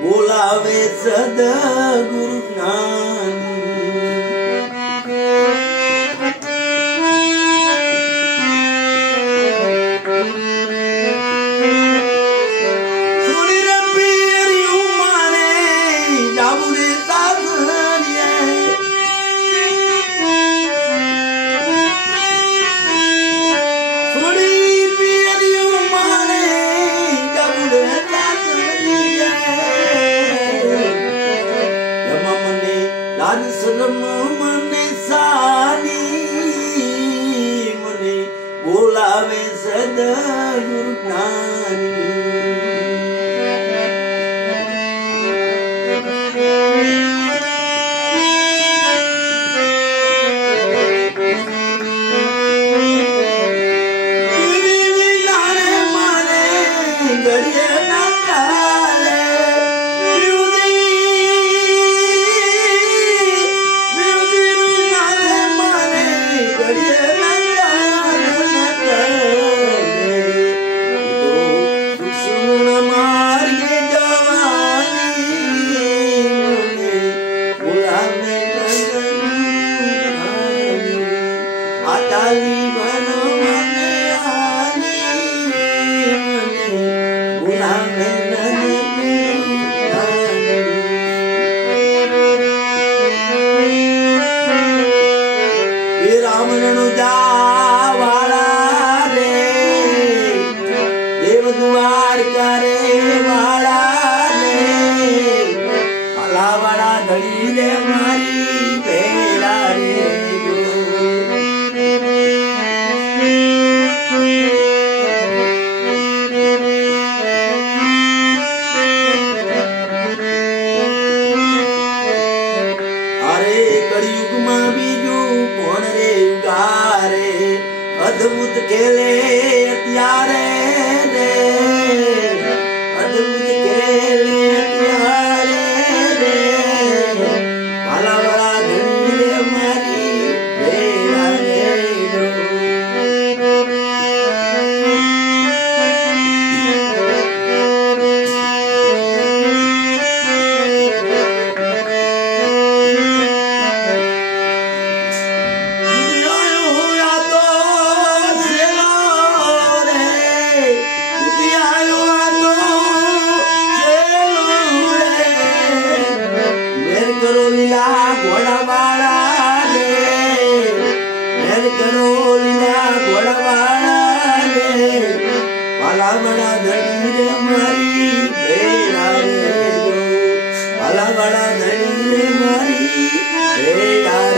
બોલાવે સદગુરુ જ્ઞાન મને સાની મને બોલાવે સદગુરુ જ્ઞાની અદ્ભુત કેલે ત્યારે રે અદ્ભુત કેલે ત્યારે રે પાલાવાળા ધણી રે મારી ભેળા રે પાલાવાળા ધણી રે મારી ભેળા રે પાલાવાળા ધણી રે મારી ભેળા